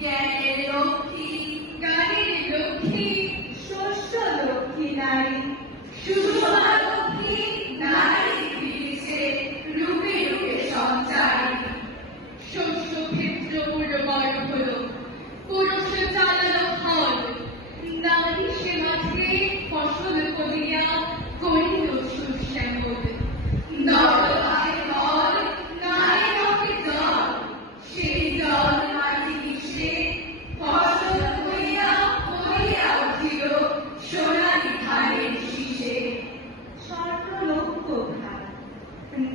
জ্ঞানের লক্ষ্মী, গানের লক্ষ্মী, শস্য লক্ষ্মী নারী, সুষমা লক্ষ্মী, নারী ফিরেছে রূপে রূপে সঞ্চারী। শস্য ক্ষেত্র পুরবর হল, পুরুষ চালানো ফল, নারী সে মাঠে ফসল করিয়া করিল সুশ্যামল। নরহায় ফল, নারী রক্তে জল, সেই জল মাটি মিশে ফসল হইয়া হইয়া উঠিল সোনালি ধানের শীষে। স্বর্ণলক্ষ ঘাট,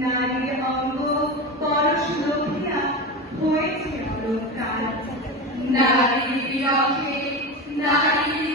নারীর অঙ্গ পরশ লক্ষিয়া হয়েছে অলঙ্কার। নারীর বিরহে, নারীর